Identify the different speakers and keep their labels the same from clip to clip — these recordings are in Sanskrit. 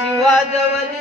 Speaker 1: श वादव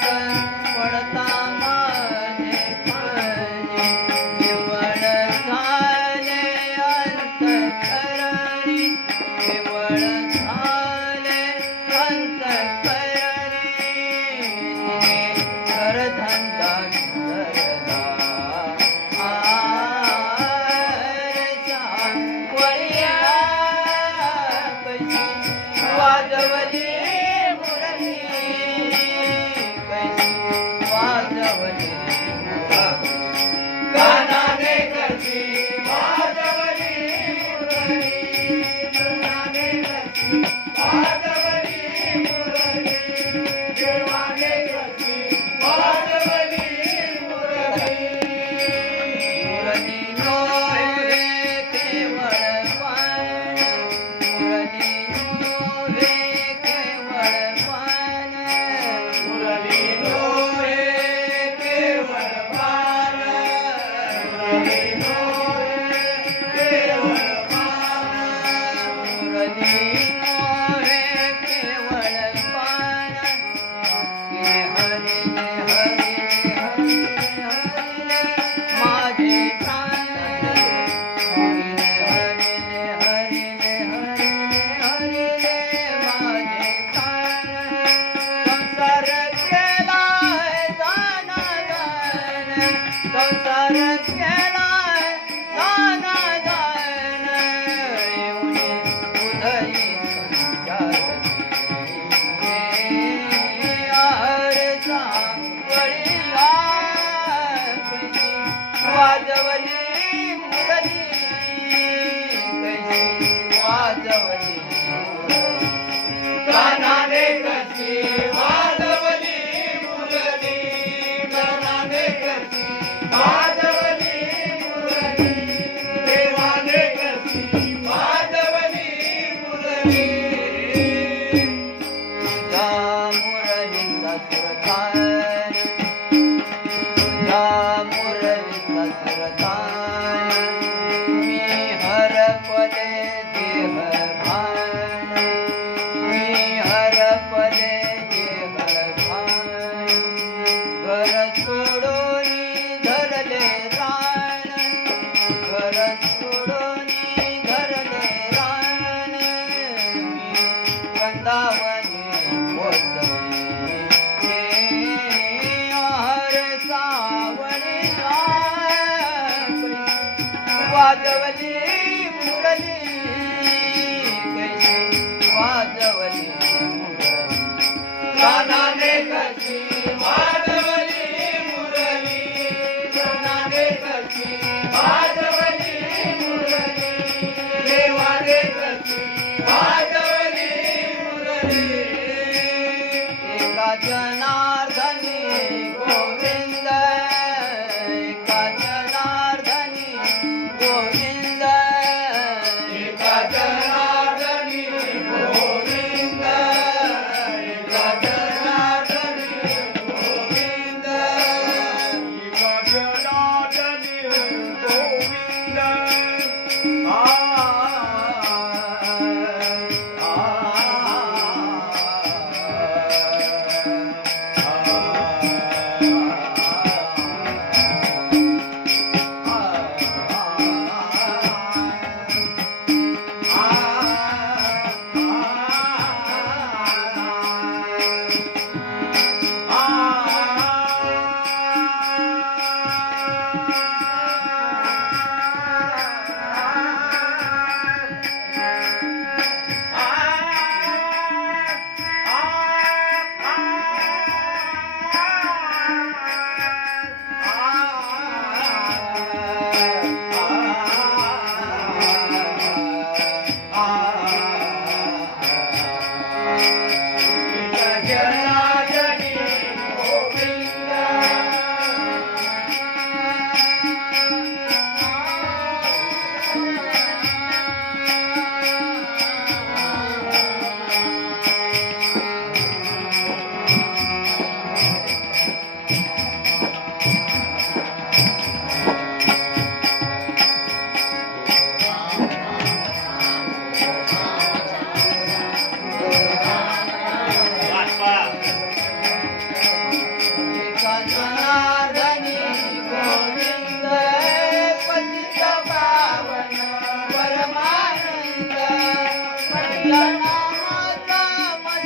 Speaker 1: Bye. Yeah. Yeah. ना ने कर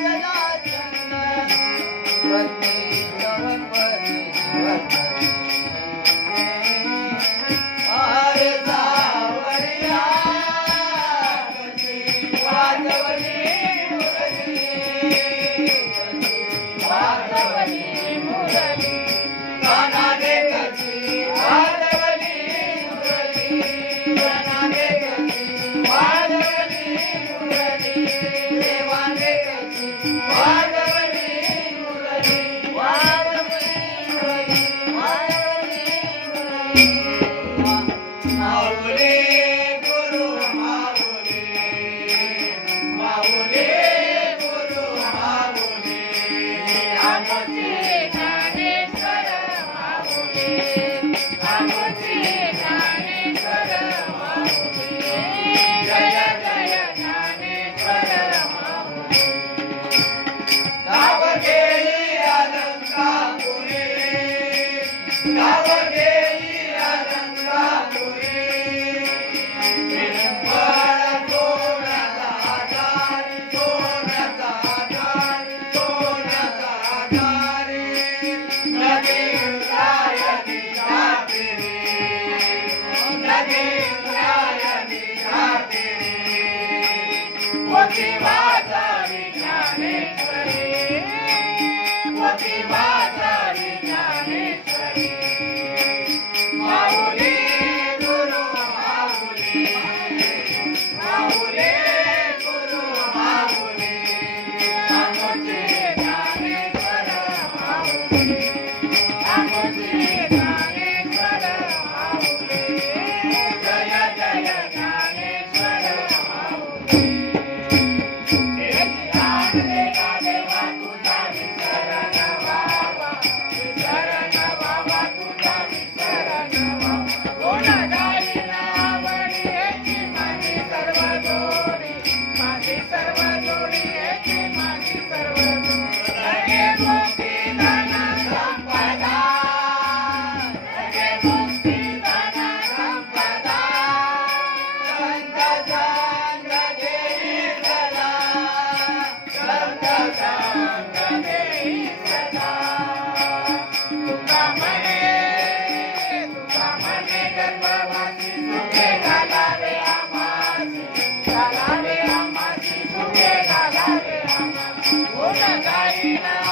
Speaker 1: Lord, Lord, Lord, Okay. Yeah.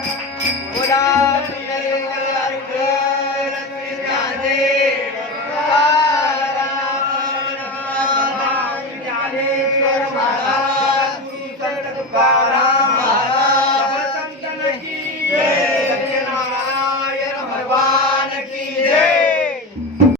Speaker 1: Hola,